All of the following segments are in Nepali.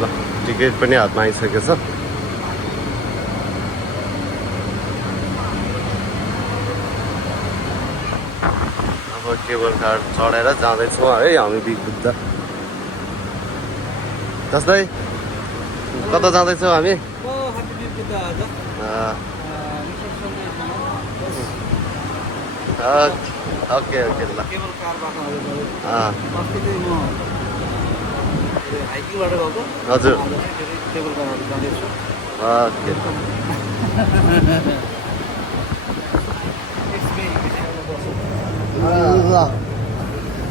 ल टिकट पनि हातमा आइसकेको छ। अब केबल कार चढेर जाँदैछौँ है हामी बिग बुद्ध। जस्तै कता जाँदैछौँ हामी? ओके ओके ल हजुर ओके ल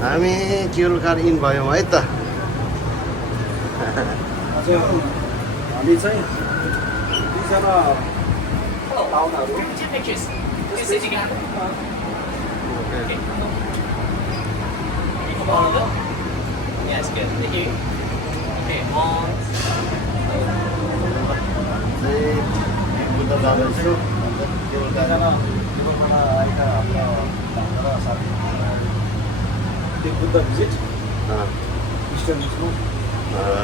हामी केबल कार इन भयौँ है त। हामी चाहिँ दुईजना पाहुनाहरू Yes, good. Thank you. Okay, on. जाँदैछु केबल कार केबलबाट आएका हाम्रा साथी बिग बुद्ध भिजिट इस्टर्न हिल्समा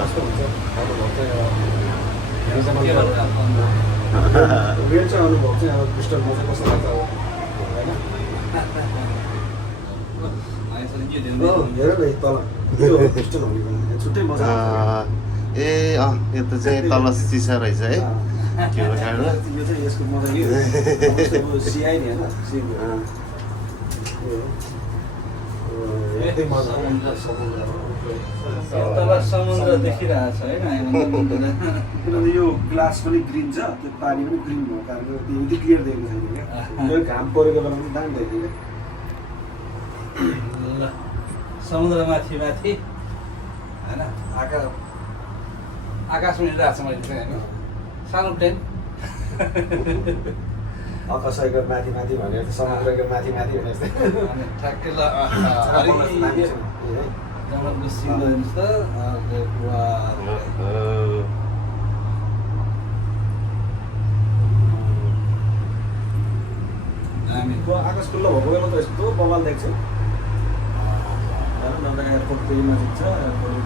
कस्तो हुन्छ अनुभव चाहिँ रियल चाहिँ अनुभव चाहिँ अब क्रिस्टलमा चाहिँ कस्तो लाग्छ होइन हेर न तल यो क्रिस्टल भनेको छुट्टै मजा ए यो त चाहिँ तल सिसा रहेछ है केबल कार। यो चाहिँ यसको मजा के सिआई नि होइन एकदम मजा तल समुद्र देखिरहेको छ होइन किनभने यो ग्लास पनि ग्रिन छ त्यो पानी पनि ग्रिन भएको कारणले त्यो यति क्लियर देखेको छैन क्या घाम परेको बेलामा पनि दामी देखियो ल समुद्र माथि माथि होइन आकाश मिलिरहेको छ मैले चाहिँ होइन सानो ट्रेन आकाशको माथि माथि भनेर समुद्रको माथि माथि भने जस्तै ठ्याक्कै ल जङ्गलको सिन हेर्नुहोस् त हामी आकाश खुल्ला भएको बेला त यस्तो बवाल देख्छ एयरपोर्ट त्यही नजिक छ एयरपोर्ट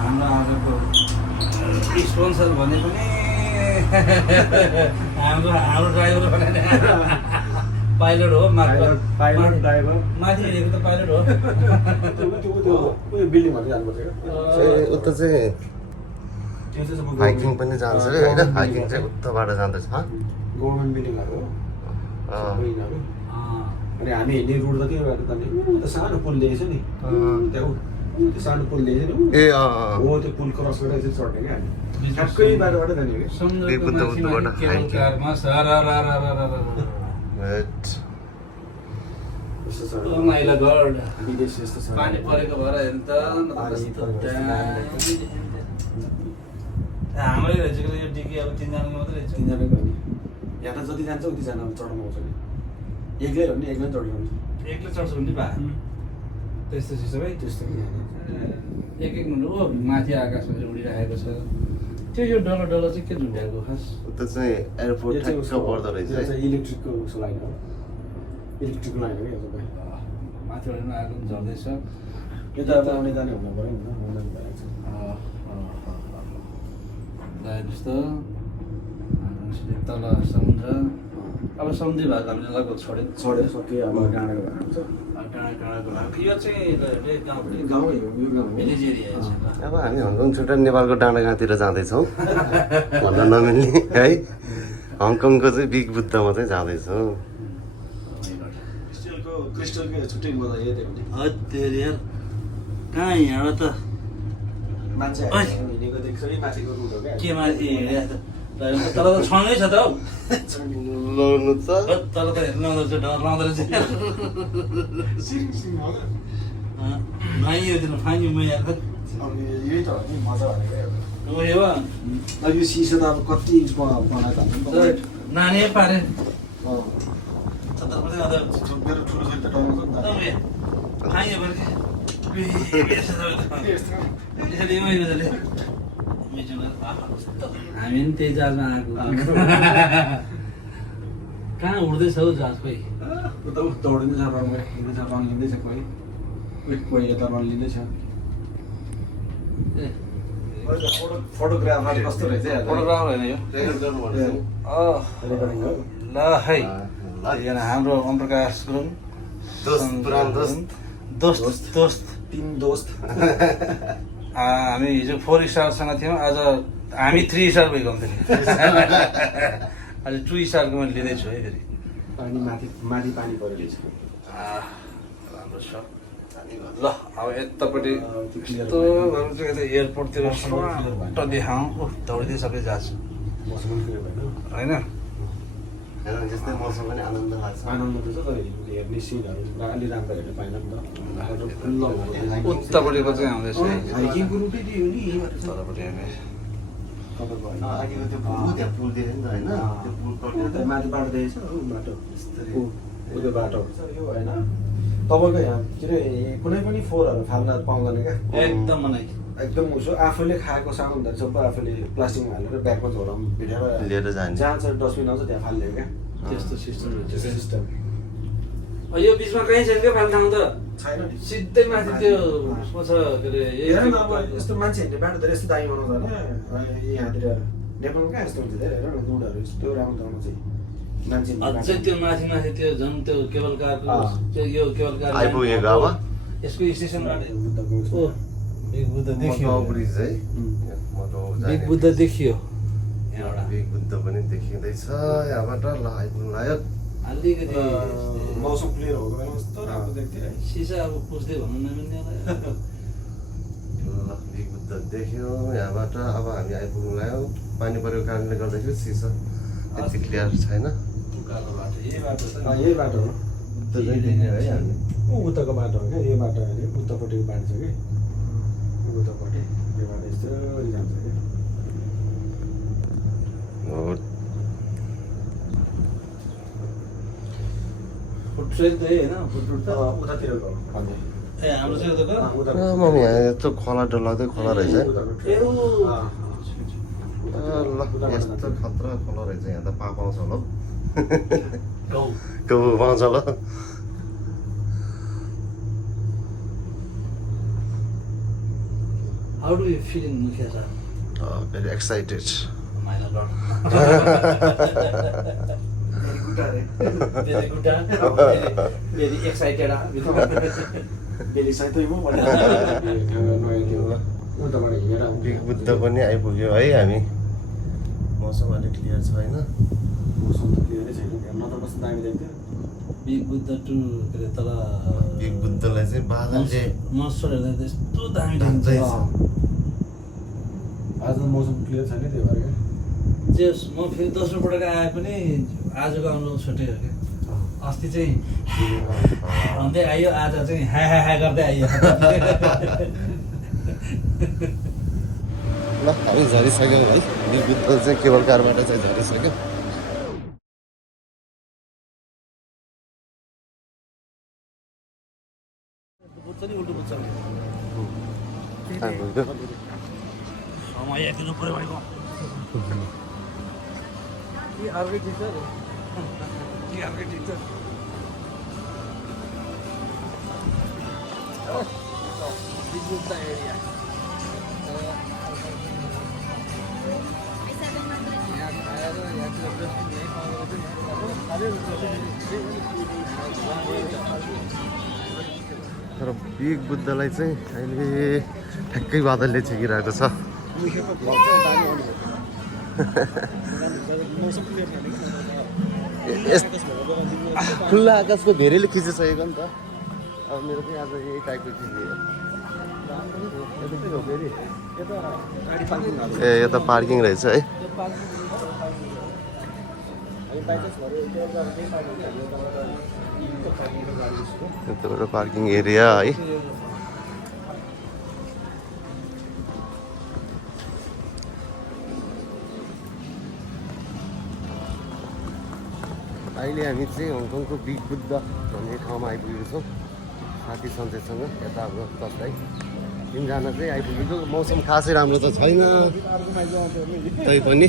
हाम्रो आजको स्पोन्सर भने पनि हाम्रो ड्राइभर भने पाइलट हो पाइलट ड्राइभर माथि हेरेको त पाइलट हो उयो बिल्डिङहरू जानुपर्छ क्या उता चाहिँ त्यो चाहिँ हाइकिङ पनि जान्छ है होइन हाइकिङ चाहिँ उताबाट जाँदैछ गभर्मेन्ट बिल्डिङहरू हो यिनीहरू अनि हामी हिँड्ने रुट त के भएको त नि सानो पुल ल्याएछ नि त्यहाँ त्यो सानो पुल ल्याएछ नि ए हो त्यो पुल क्रस गरेर चाहिँ चढ्ने क्या हामी ठ्याक्कै बाटोबाट जाने कि समुद्रको माथि माथि केबल कारमा यस्तो छ माइला गड विदेश यस्तो छ पानी परेको भएर हेर्नु त हाम्रै रहेछ कि यो डिकी अब तिनजनाको मात्रै रहेछ तिनजनाको नि यहाँ त जति जान्छ उतिजना चढ्नु आउँछ नि एक्लै हो भने एक्लै चढ्नु आउँछ एक्लै चढ्छ भने भए त्यस्तो सिस्टम है त्यस्तो कि एक मिनट हो माथि आकाशमा चाहिँ उडिरहेको छ त्यो यो डल्लो डल्लो चाहिँ के झुन्ड्याएको खास उता चाहिँ एयरपोर्ट ठ्याक्क पर्दो रहेछ है इलेक्ट्रिकको उसको लाइन हो इलेक्ट्रिकको लाइन हो कि माथिबाट पनि आएको पनि झर्दैछ यता आउने जाने हुनु पऱ्यो नि हेर्नुहोस् त तल समुद्र अब समुद्री भाग हामीले लगभग छोडेर सक्यो अब डाँडाको भाग हुन्छ डाँडाको भाग यो चाहिँ गाउँै हो यो गाउँ भिलेज एरिया अब हामी हङकङ छुट्टा नेपालको डाँडा गाउँतिर जाँदैछौँ भन्न नमिल्ने है हङकङको चाहिँ बिग बुद्धमा चाहिँ जाँदैछौँ। क्रिस्टलको छुट्टै मजा यही यार कहाँ यहाँ त मान्छे हिँडेको देख्छ है माथिको रुट हो क्या के माथि हिँडेको त तर त छँदै छ त हौ लड्नु छ तल त हेर्नु आउँदो रहेछ डर लाउँदो रहेछ फाइयो दिन फाइयो म यार यही त हो नि मजा भनेको हो यो अब यो सिसा त अब कति इन्च बनाएको नानी पारे मेरो ठुलो छ त डराउँछ नि त फाइयो हामी पनि त्यही जहाजमा आएको कहाँ उड्दैछ हौ जहाज खोइ उता दौडिँदैछ रङ लिँदैछ कोही कोही यता रङ लिँदैछ फोटोग्राफर कस्तो रहेछ यार फोटोग्राफर होइन यो रेकर्ड गर्नु भनेको रेकर्डिङ हो ल है यहाँ हाम्रो ओम प्रकाश गुरुङ दोस्त पुरानो दोस्त दोस्त टिम दोस्त हामी हिजो 4 स्टारसँग थियौँ आज हामी 3 स्टार भइगयौँ फेरि आज 2 स्टारको मैले लिँदैछु है फेरि पानी माथि माथि पानी परेको रहेछ राम्रो छ ल अब यतापट्टि यस्तो भएर चाहिँ यता एयरपोर्टतिर स्वाट देखाउँ दौडिँदै सबै जहाज मौसम पनि क्लियर भएन होइन हेर जस्तै मौसम पनि आनन्द लाग्छ आनन्द त छ तर हेर्ने सिनहरू पुरा अलि राम्रो हेर्नु पाएन नि त उतापट्टिको चाहिँ आउँदैछ हाइकिङको रुटै त्यही हो नि तलपट्टि हामी अघिको त्यो पुल त्यहाँ पुल देख्यो नि त होइन त्यो पुल कटेर माथि बाटो देखेछ बाटो त्यो बाटो यो होइन तपाईँको यहाँ के अरे कुनै पनि फोहोरहरू फाल्न पाउँदैन क्या एकदम नै एकदम उसो आफूले खाएको सामानहरू सबै आफूले प्लास्टिकमा हालेर ब्यागमा झोलामा भिडेर लिएर जाने जहाँ चाहिँ डस्टबिन आउँछ त्यहाँ फाल्ने क्या त्यस्तो सिस्टम रहेछ सिस्टम यो बिचमा कहीँ छैन क्या फाल्ने ठाउँ त छैन नि सिधै माथि त्यो उसमा छ के अरे हेर न अब यस्तो मान्छे हिँड्ने बाटो धेरै यस्तो दामी बनाउँछ होइन यहाँतिर नेपालमा कहाँ यस्तो हुन्छ धेरै हेर न रोडहरू यस्तो राम्रो बनाउँछ चाहिँ मान्छे अझै त्यो माथि माथि त्यो झन् त्यो केबल कारको त्यो यो केबल कार आइपुगेको अब यसको स्टेसनबाट बुद्धको बिग बुद्ध देखियो मकाउ ब्रिज है मकाउ बिग बुद्ध देखियो यहाँबाट बिग बुद्ध पनि देखिँदैछ यहाँबाट ल आइपुग्नु लाग्यो अलिकति मौसम क्लियर भएको बेलामा कस्तो राम्रो देख्थ्यो है सिसा अब पुस्दै भन्नु नमिल्ने होला ल बिग बुद्ध देख्यो यहाँबाट अब हामी आइपुग्नु लाग्यो पानी परेको कारणले गर्दाखेरि सिसा त्यति क्लियर छैन उकालो बाटो यही बाटो छ यही बाटो हो बुद्ध चाहिँ देख्यो है हामी उताको बाटो हो क्या यो बाटो अरे उतापट्टिको बाटो छ कि उतापट्टि यो बाटो यस्तो जान्छ क्या हो फुट ट्रेल त होइन फुट रुट त उतातिरको भन्ने ए हाम्रो चाहिँ उताको मम्मी यहाँ यस्तो खोला डल्लाउँदै खोला रहेछ है ए ओ ल यस्तो खतरा खोला रहेछ यहाँ त पाउँछ होला गौ त्यो पाउँछ होला How do you feel in Mukhesa? Very excited My lord. Very good, Very excited. बेली साइतै म भने उताबाट हिँडेर बिग बुद्ध पनि आइपुग्यो है हामी मौसम अलिक क्लियर छैन मौसम त क्लियरै छैन हेर्न त कस्तो दामी देख्थ्यो Big Buddha to के अरे तल बिग बुद्धलाई चाहिँ बादलले मन्स्टर हेर्दा त्यस्तो दामी ढाक्दै देखिन्छ छ आज त मौसम क्लियर छैन त्यही भएर क्या जे म फेरि दोस्रो पटक आए पनि आजको आउनु छुट्टै हो क्या अस्ति चाहिँ भन्दै आयो आज चाहिँ हा हा हा गर्दै आयो ल हामी झरिसक्यौँ है बिग बुद्ध चाहिँ केबल कारबाट चाहिँ झरिसक्यौँ आइपुग्यो समय दिनु पऱ्यो भनेको कि अर्कै टिचर कि अर्कै टिचर Big Buddha area. यहाँ खाएर यहाँतिर ब्रेकफास्ट यहीँ पाउँदा तर बिग बुद्धलाई चाहिँ अहिले ठ्याक्कै बादलले छेकिरहेको छ खुल्ला आकाशको धेरैले खिचिसकेको नि त अब मेरो पनि आज यही टाइपको खिच्यो ए यो त पार्किङ रहेछ है यताबाट पार्किङ एरिया है अहिले हामी चाहिँ हङकङको बिग बुद्ध भन्ने ठाउँमा आइपुगेको छौँ साथी सन्चेतसँग यता अब कसलाई तिनजना चाहिँ आइपुगेको मौसम खासै राम्रो त छैन तैपनि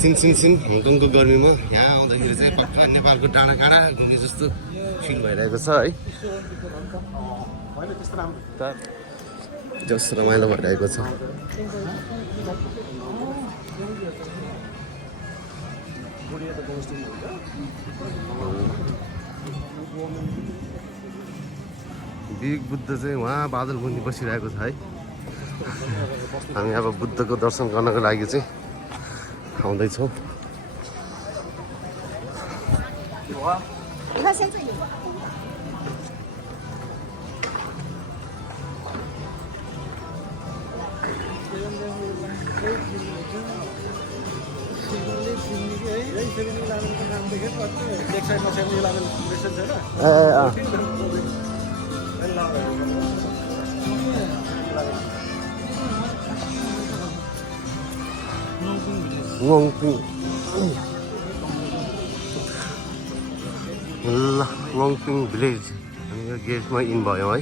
सिन हङकङको गर्मीमा यहाँ आउँदाखेरि चाहिँ पक्का नेपालको डाँडा काँडा घुमे जस्तो फिल भइरहेको छ है जस रमाइलो भइरहेको छ। बिग बुद्ध चाहिँ उहाँ बादल मुनि बसिरहेको छ है। हामी अब बुद्धको दर्शन गर्नको लागि चाहिँ आउँदैछौँ। 他现在有。 लङपिङ भिलेज हामी यो गेटमा इन भयौँ है।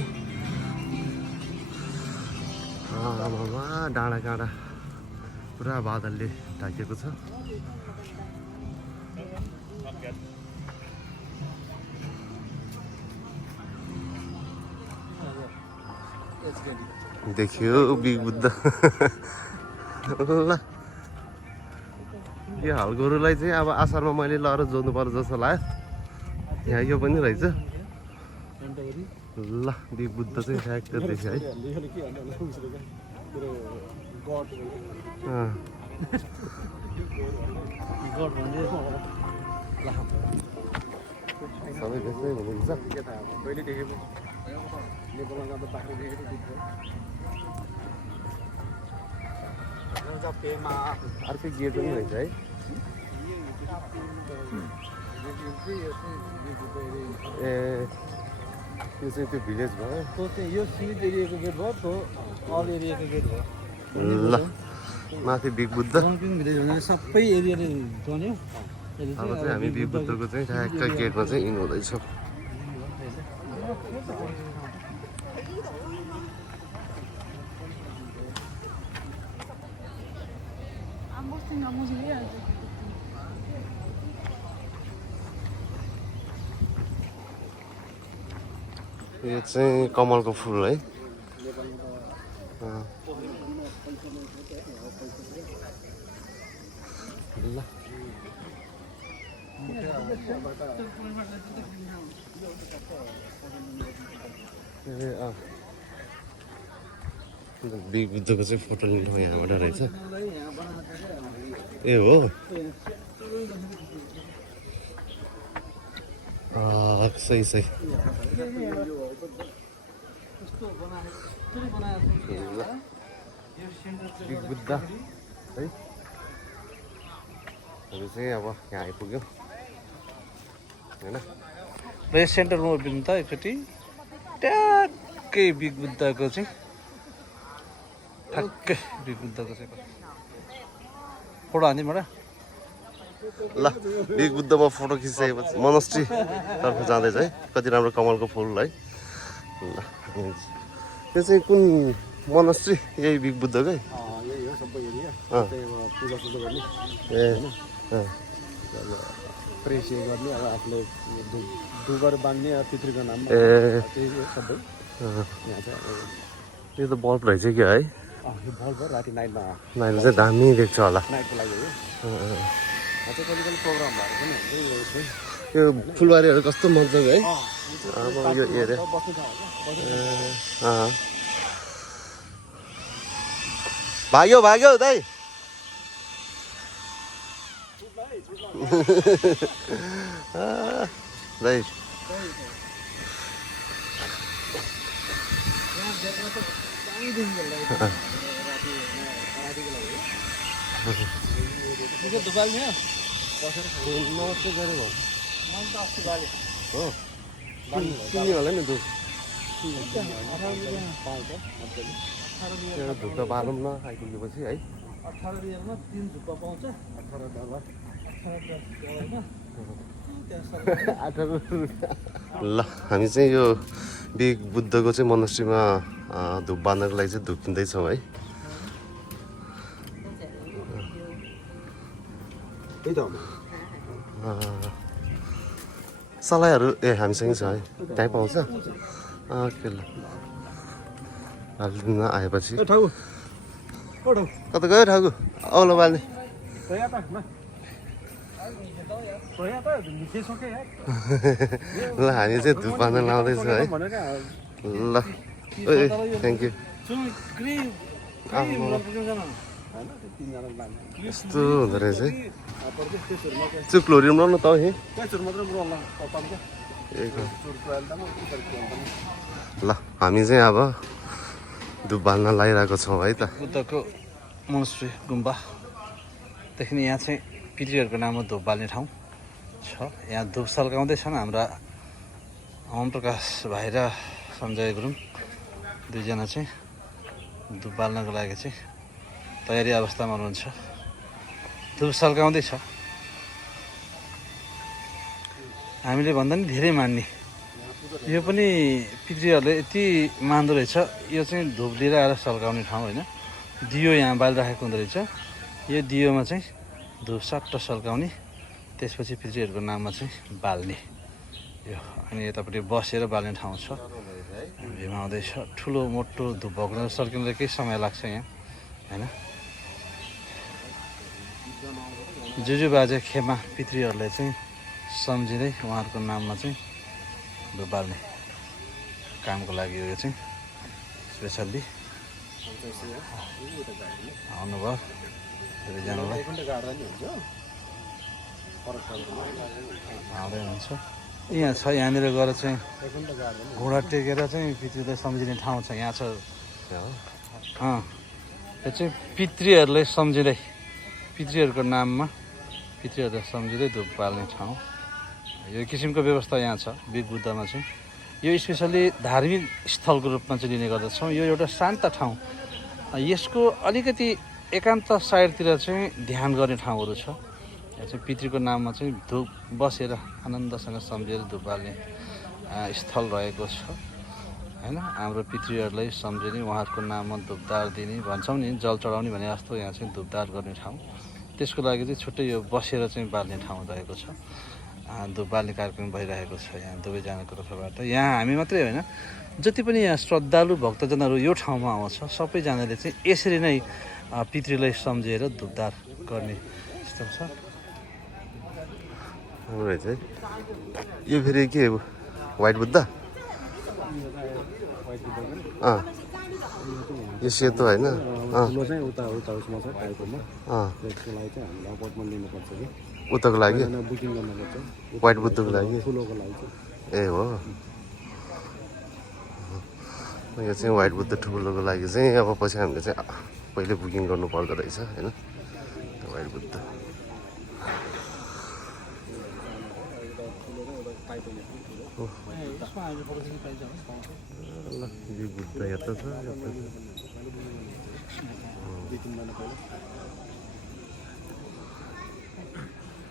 डाँडा काँडा पुरा बादलले ढाकिएको छ। देखियो बिग बुद्ध। ल यो हालगोरुलाई चाहिँ अब असारमा मैले लगेर जोड्नु पर्छ जस्तो लाग्यो। यहाँ यो पनि रहेछ। ल बिग बुद्ध चाहिँ ठ्याक्क देखियो है। सबै देख्दै हुनुहुन्छ। अर्कै गेट पनि रहेछ है। ए यो चाहिँ त्यो भिलेज भयो। यो सिट एरियाको गेट भयो, त्यो अल एरियाको गेट भयो। ल माथि बिग बुद्ध। सबै एरियाले बन्यो। अब चाहिँ हामी बिग बुद्धको चाहिँ ठ्याक्क गेटमा चाहिँ इन हुँदैछौँ। यो चाहिँ कमलको फुल है। ल बिग बुद्धको चाहिँ फोटो लिनु यहाँबाट रहेछ। ए हो सही सही। बिग बुद्ध है। हामी चाहिँ अब यहाँ आइपुग्यौँ होइन। र यस सेन्टरमा उभिनु त एकचोटि ट्याक्कै बिग बुद्धको चाहिँ ठ्याक्कै बिग बुद्धको चाहिँ फोटो हान्दिउँ एउटा। ल बिग बुद्धमा फोटो खिचिसकेपछि मोनास्ट्री तर्फ जाँदैछ है। कति राम्रो कमलको फुल है। ल यो चाहिँ कुन मोनास्ट्री? यही बिग बुद्धकै? यही हो सबै एरिया। पूजा सुजा गर्ने ए प्रेसिए गर्ने, अब आफूले दुबर बाँध्ने पितृको नाममा त्यही हो सबै। यहाँ चाहिँ यो त बल्ब रहेछ क्या है। यो बल्ब हो, राति नाइटमा नाइटमा चाहिँ दामी देख्छ होला। नाइटको लागि हो। चाहिँ कहिले कहिले प्रोग्राम भएर पनि हुन्छ। यो फुलबारीहरू कस्तो मजाको है। यो एरिया भाग्यो भाग्यो दाइ। दाइ किन्ने होला नि दुध। धुप्पा बालौँ न आइपुगेपछि है। 18 रियालमा 3 झुप्पा पाउँछ। 18 डलर। ल हामी चाहिँ यो बिग बुद्धको चाहिँ मोनास्ट्रीमा धुप बाँध्नको लागि चाहिँ धुप किन्दैछौँ है। सलाइहरू ए हामीसँग छ है, त्यहीँ पाउँछ। ओके ल बाल्टिन आएपछि ठाउँ कता गयो ठाउको औलो बाल्ने ल हामी चाहिँ धुप बाल्न लाउँदैछौँ है ल ए थ्याङ्क यू यस्तो हुँदो रहेछ है चुक्लोहरू बनाउनु त है ल हामी चाहिँ अब धुप बाल्न लागिरहेको छौँ है त बुद्धको मोनेस्ट्री गुम्बादेखि यहाँ चाहिँ पितृहरूको नाममा धुप बाल्ने ठाउँ छ। यहाँ धुप सल्काउँदैछन् हाम्रा ओम प्रकाश भाइ र सञ्जय गुरुङ दुईजना चाहिँ धुप बाल्नको लागि चाहिँ तयारी अवस्थामा हुनुहुन्छ। धुप सल्काउँदैछ। हामीले भन्दा नि धेरै मान्ने यो पनि पितृहरूले यति मान्दो रहेछ। यो चाहिँ धुप लिएर आएर सल्काउने ठाउँ होइन, दियो यहाँ बालिराखेको हुँदो रहेछ। यो दियोमा चाहिँ धुप सट्ट सल्काउने, त्यसपछि पितृहरूको नाममा चाहिँ बाल्ने यो। अनि यतापट्टि बसेर बाल्ने ठाउँ छ। भीमा आउँदैछ। ठुलो मोटो धुप भएको सल्किँदा केही समय लाग्छ यहाँ होइन। जुजु बाजे खेमा पितृहरूले चाहिँ सम्झिँदै उहाँहरूको नाममा चाहिँ धुप बाल्ने कामको लागि यो चाहिँ स्पेसल्ली आउनुभयो सबैजनालाई आउँदै हुनुहुन्छ। यहाँ छ, यहाँनिर गएर चाहिँ घोडा टेकेर चाहिँ पितृलाई सम्झिने ठाउँ छ। यहाँ छ यो चाहिँ पितृहरूलाई सम्झिँदै, पितृहरूको नाममा पितृहरूलाई सम्झिँदै धुप बाल्ने ठाउँ। यो किसिमको व्यवस्था यहाँ छ बिग बुद्धमा चाहिँ। यो स्पेसल्ली धार्मिक स्थलको रूपमा चाहिँ लिने गर्दछौँ। यो एउटा शान्त ठाउँ। यसको अलिकति एकान्त साइडतिर चाहिँ ध्यान गर्ने ठाउँहरू छ। यहाँ चाहिँ पितृको नाममा चाहिँ धुप बसेर आनन्दसँग सम्झेर धुप बाल्ने स्थल रहेको छ होइन। हाम्रो पितृहरूलाई सम्झिने, उहाँहरूको नाममा धुपदार दिने भन्छौँ नि, जल चढाउने भने जस्तो यहाँ चाहिँ धुपदार गर्ने ठाउँ। त्यसको लागि चाहिँ छुट्टै यो बसेर चाहिँ बाल्ने ठाउँ रहेको छ। धुप बाल्ने कार्यक्रम भइरहेको छ यहाँ दुवैजनाको तर्फबाट। यहाँ हामी मात्रै होइन, जति पनि यहाँ श्रद्धालु भक्तजनहरू यो ठाउँमा आउँछ सबैजनाले चाहिँ यसरी नै पितृलाई सम्झेर धुपदार गर्ने यस्तो छ। रहेछ है यो फेरि के वाइट बुद्ध यो सेतो होइन उताको लागि वाइट बुद्धको लागि ए हो। यो चाहिँ वाइट बुद्ध ठुलोको लागि चाहिँ अब पछि हामीले चाहिँ पहिले बुकिङ गर्नु पर्दो रहेछ होइन। वाइट बुद्ध यो बुद्ध यता छ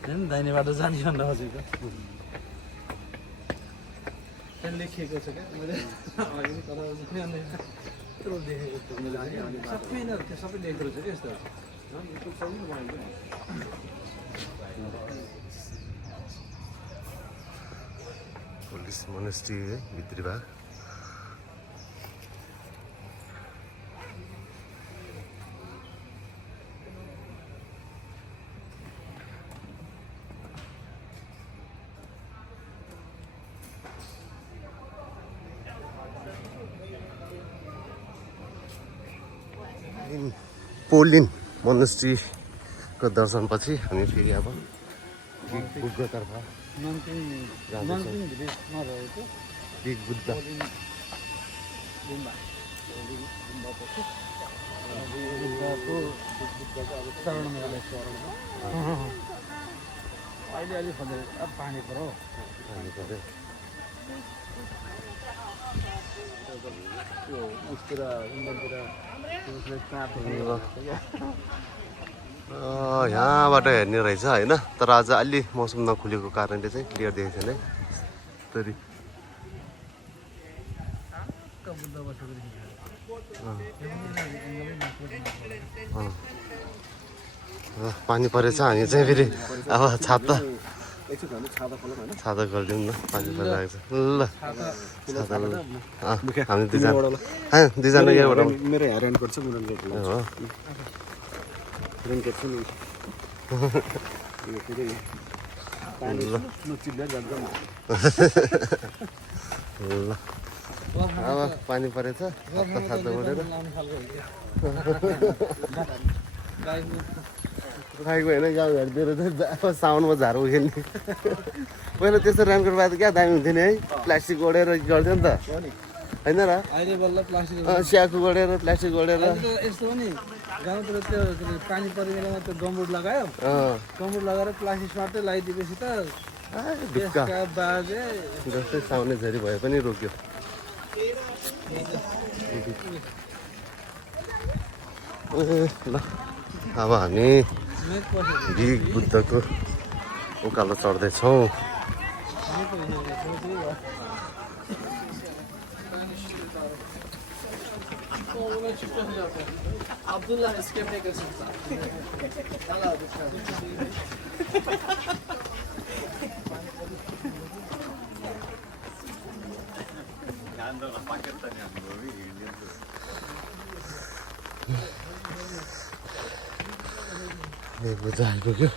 दाहिने बाटो जाने भन्दा हजुरको त्यहाँ लेखिएको छ क्या। मैले सबै लेखेको छ क्या यस्तो। पुलिस मोनेस्ट्री है भित्री भाग। पोलिन मोनेस्ट्रीको दर्शनपछि हामी फेरि अब बुद्धतर्फ बिग बुद्ध अहिले अलिक पानी पऱ्यो यहाँबाट हेर्ने रहेछ होइन। तर आज अलि मौसम नखुलेको कारणले चाहिँ क्लियर देखेको छैन है। तरी पानी परेछ। हामी चाहिँ फेरि अब छाता एकछिन भने छाता खोलौँ होइन छाता गरिदिउँ न पानी परिरहेको छ ल छाता हामी दुईजना यहाँबाट मेरो हेयर एन्ड गर्छ मुरन गर्छ हो मुरन गर्छ नि यो फेरि पानी चिल्ला जान्छ ल अब पानी परेछ खाद्य बढेर गाईको होइन गाउँघरतिर चाहिँ साउनमा झार उखेल्ने पहिला त्यस्तो रेनकोट पाए त क्या दामी हुन्थ्यो नि है प्लास्टिक ओढेर गर्थ्यो नि त होइन र अहिले बल्ल प्लास्टिक स्याकु ओढेर प्लास्टिक ओढेर यस्तो हो नि गाउँतिर त्यो पानी परेको बेलामा त्यो गमबुट लगायो गमबुट लगाएर प्लास्टिक मात्रै लगाइदिएपछि त त्यसका बाजे जस्तै साउने झरी भए पनि रोक्यो ल अब हामी बिग बुद्धको उकालो चढ्दैछौँ Abdullah escape makersın. Allah Buddha आइपुग्यो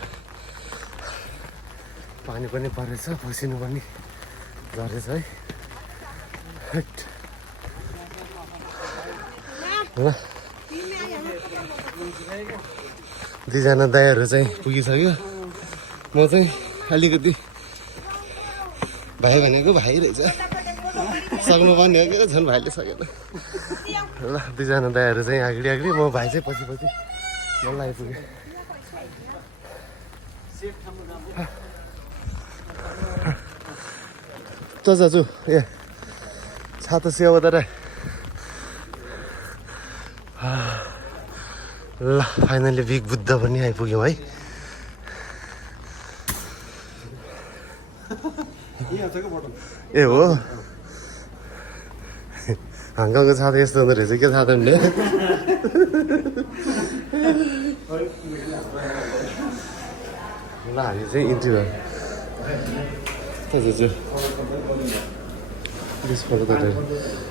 पानी पनि परेछ पसिनो पनि झरेछ है ल दुईजना दाइहरू चाहिँ पुगिसक्यो म चाहिँ अलिकति भाइ भनेको भाइ रहेछ सक्नु पर्ने हो क्या झन् भाइले सकेन ल दुईजना दाइहरू चाहिँ अगाडि अगाडि म भाइ चाहिँ पछि पछि मलाई आइपुग्यो त जाजु ए छाता सेवा तर ल फाइनली बिग बुद्ध पनि आइपुग्यौँ है ए हो हङकङको छाता यस्तो हुँदो रहेछ के छाता पनि ल हामी चाहिँ इन्ट्री भयो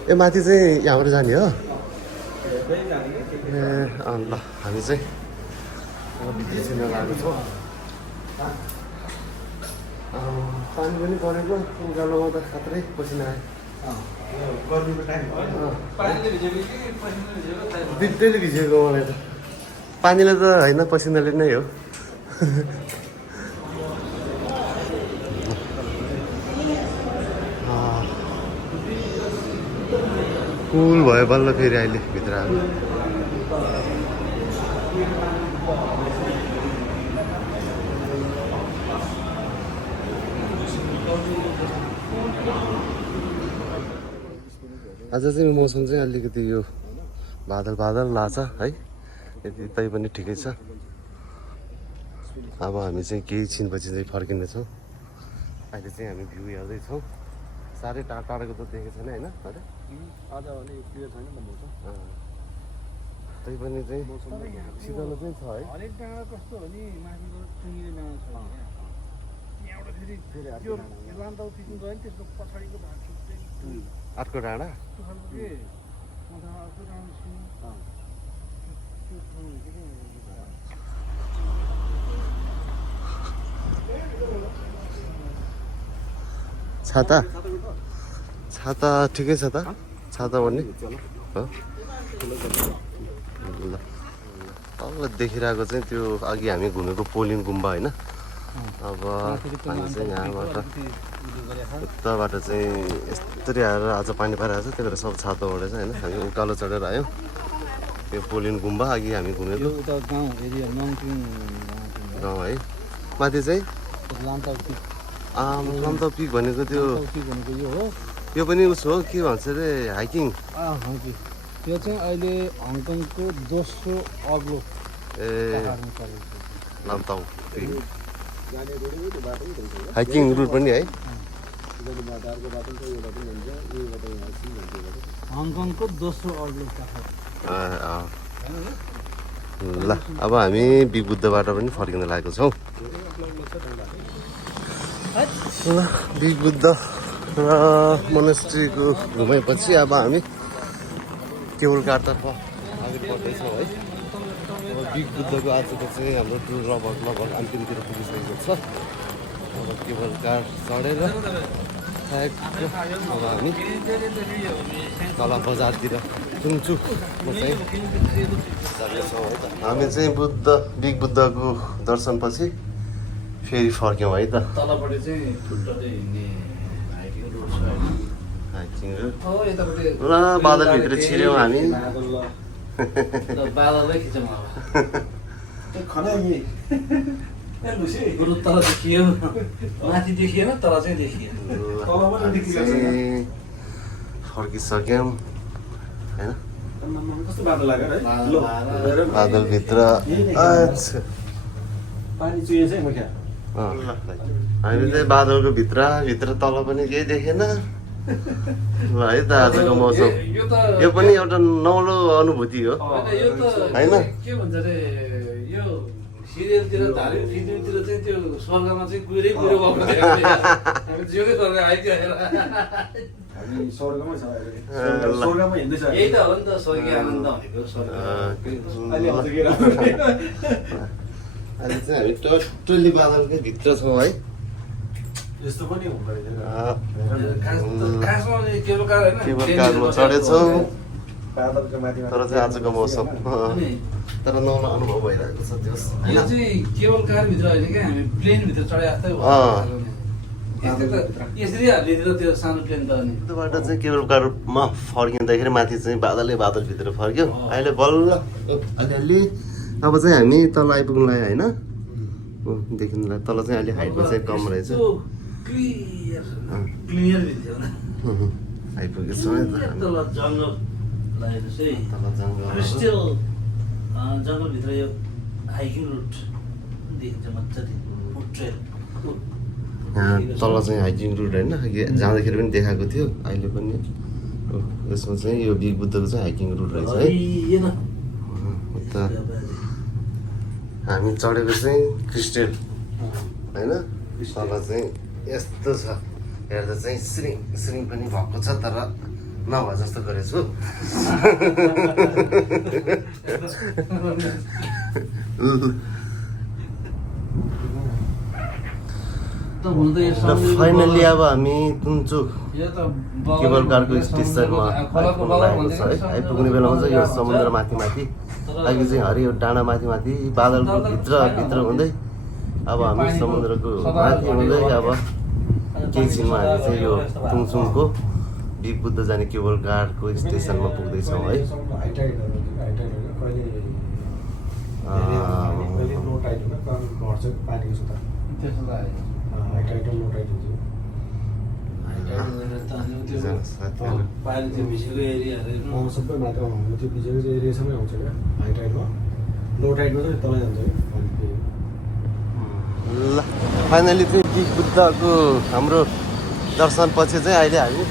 ए माथि चाहिँ यहाँबाट जाने हो ए ल हामी चाहिँ छिर्न लागेको छौँ पानी पनि परेको उकालोमा त खत्रै पसिना आयो दुइटैले भिजेको मलाई त पानीले त होइन पसिनाले नै हो कुल भयो बल्ल फेरि अहिले भित्र आयो आज चाहिँ मौसम चाहिँ अलिकति यो बादल बादल लाग्छ है यति तैपनि ठिकै छ अब हामी चाहिँ केही छिनपछि चाहिँ फर्किनेछौँ अहिले चाहिँ हामी भ्यू हेर्दैछौँ साह्रै टाढा टाढाको त देखेको छैन होइन आज भने क्लियर छैन भन्नुहुन्छ तैपनि चाहिँ शीतल चाहिँ छ है हरेक डाँडा कस्तो हो नि माथिको टुङ्गिने डाँडा छ यहाँबाट फेरि त्यो लान्ताउ पिकनिक गयो नि त्यसको पछाडिको भाग चाहिँ आठको डाँडा त्यो खालको के अर्को डाँडा छाता छाता ठिकै छ त छाता भन्ने हो ल अब देखिरहेको चाहिँ त्यो अघि हामी घुमेको पोलिन गुम्बा होइन अब हामी चाहिँ यहाँबाट उताबाट चाहिँ यस्तरी आएर आज पानी परिरहेको छ त्यही भएर सब छाता ओढेछ होइन हामी उकालो चढेर आयौँ त्यो पोलिन गुम्बा अघि हामी घुमेको गाउँ एरिया नङटिङ गाउँ है माथि चाहिँ लान्ताउ पिक लान्ताउ पिक भनेको त्यो भनेको यो हो यो पनि उसो हो के भन्छ अरे हाइकिङ हजुर त्यो चाहिँ अहिले हङकङको दोस्रो अग्लो ए लान्ताउ पिक हाइकिङ रुट पनि है हङकङको दोस्रो अग्लो ल अब हामी बिग बुद्धबाट पनि फर्किन लागेको छौँ ल बिग बुद्ध र मोनेस्ट्रीको घुमेपछि अब हामी केवल घाटतर्फ अगाडि बढ्दैछौँ है। अब बिग बुद्धको आजको चाहिँ हाम्रो टुर लगभग अन्तिमतिर पुगिसकेको छ। अब केवल घाट चढेर अब हामी तल बजारतिर टुङचुकमा चाहिँ जाँदैछौँ है त। हामी चाहिँ बिग बुद्धको दर्शनपछि फेरि फर्क्यौँ है त। तलपट्टि चाहिँ फुटले हिँड्ने हाइकिङ रोड छ होइन। हाइकिङ रोड हो यतापट्टि र बादलभित्र छिर्यौँ हामी। बादलै खिचौँ अब। बरु तल देखियो, माथि देखिएन, तल चाहिँ देखियो। फर्किसक्यौँ होइन। कस्तो बादल लाग्यो है बादलभित्र अच्छा पानी चुहिएछ है म क्या हामी चाहिँ बादलको भित्र तल पनि केही देखेन। ल है त आजको मौसम यो पनि एउटा नौलो अनुभूति हो होइन। के भन्छ अरे यो सिरियलतिर धार्मिक फिल्मतिर चाहिँ त्यो स्वर्गमा चाहिँ कुहिरै कुहिरो भएको हामी जोकै गरेर आइदिएर हामी स्वर्गमै छ स्वर्गमा हिँड्दैछ यही त हो नि त स्वर्गीय आनन्द भनेको स्वर्ग। अहिले आउँछ के अहिले चाहिँ हामी टोटली बादलकै भित्र छौँ है। यस्तो पनि हुँदो रहेछ खासमा केबल कार होइन, केबल कारमा चढेछौँ बादलको माथि तर चाहिँ आजको मौसम तर नौलो अनुभव भइरहेको छ त्यो यो चाहिँ केबल कारभित्र होइन क्या, हामी प्लेनभित्र चढे जस्तै भयो। यसरी हालिदिएर त्यो सानो प्लेन त अनि त्योबाट चाहिँ केबल कारमा फर्किँदाखेरि माथि चाहिँ बादलै बादलभित्र फर्क्यो। अहिले बल्ल अलिअलि अब चाहिँ हामी तल आइपुग्नु लाग्यो होइन। देखिनुलाई तल चाहिँ अहिले हाइटमा चाहिँ कम रहेछ। क्लियर भित्र आइपुगेछौँ है त हामी। तल जङ्गल लागेको चाहिँ तल जङ्गल क्रिस्टल जङ्गलभित्र यो हाइकिङ रुट देखिन्छ मजाले फुड ट्रेल। यहाँ तल चाहिँ हाइकिङ रुट होइन अघि जाँदाखेरि पनि देखाएको थियो अहिले पनि। यसमा चाहिँ यो बिग बुद्धको चाहिँ हाइकिङ रुट रहेछ है। उता हामी चढेको चाहिँ क्रिस्टल होइन। तल चाहिँ यस्तो छ हेर्दा चाहिँ सिरिङ पनि भएको छ तर नभए जस्तो गरेछु। र फाइनली अब हामी तुङचुक केबल कारको स्टेसनमा आइपुग्नु लागेको छ है। आइपुग्ने बेलामा चाहिँ यो समुद्र माथि लागि चाहिँ हरियो डाँडा माथि बादलको भित्र हुँदै अब हामी समुद्रको माथि हुँदै अब केही छिनमा हामी चाहिँ यो तुङचुङको बिग बुद्ध जाने केबल कारको स्टेसनमा पुग्दैछौँ है। सबै मात्र त्यो भिजेको चाहिँ एरियासम्मै आउँछ क्या हाई टाइडमा। लो टाइडमा चाहिँ तलै जान्छ क्या। ल फाइनली चाहिँ बिग बुद्धको हाम्रो दर्शनपछि चाहिँ अहिले हामी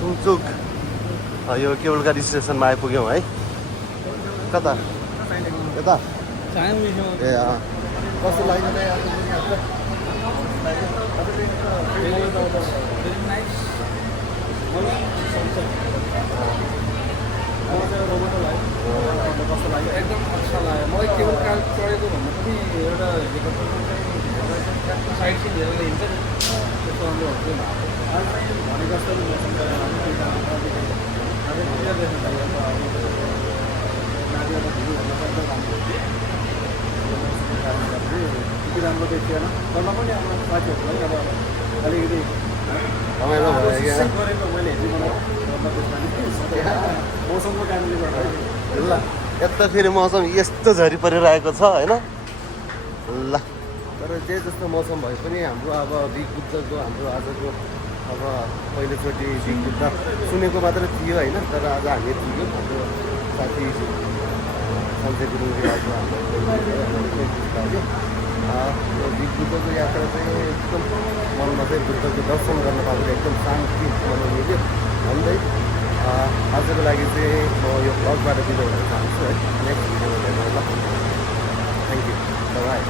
तुङचुक यो केबल कार स्टेसनमा आइपुग्यौँ है। कता यता ए कस्तो लाग्यो कस्तो लाग्यो एकदम अच्छा लाग्यो मलाई। केबल कार चढेको भन्दा पनि एउटा हेलिकप्टर चाहिँ साइड सिन हेरेर हिँड्छ नि त्यस्तो अनुभव चाहिँ भने जस्तो त्यति राम्रो देखिएन तर पनि अब साथीहरूलाई अब अलिकति रमाइलो भयो क्या। गरेको मैले मौसमको कारणले गर्दा ल यता फेरि मौसम यस्तो झरी परिरहेको छ होइन। ल तर जे जस्तो मौसम भए पनि हाम्रो अब बिग बुद्धको हाम्रो आजको अब पहिलोचोटि बिग बुद्ध सुनेको मात्र थियो होइन। तर आज हामी पुग्यौँ हाम्रो साथी सञ्जय गुरुङले आएको हाम्रो बिग बुद्धको यात्रा चाहिँ एकदम मनमा चाहिँ बुद्धको दर्शन गर्न पाएर एकदम शान्ति मन मिल्यो भन्दै आजको लागि चाहिँ म यो भ्लगबाट बिदा हुन चाहन्छु है। नेक्स्ट भिडियोमा ल थ्याङ्क यू बाई।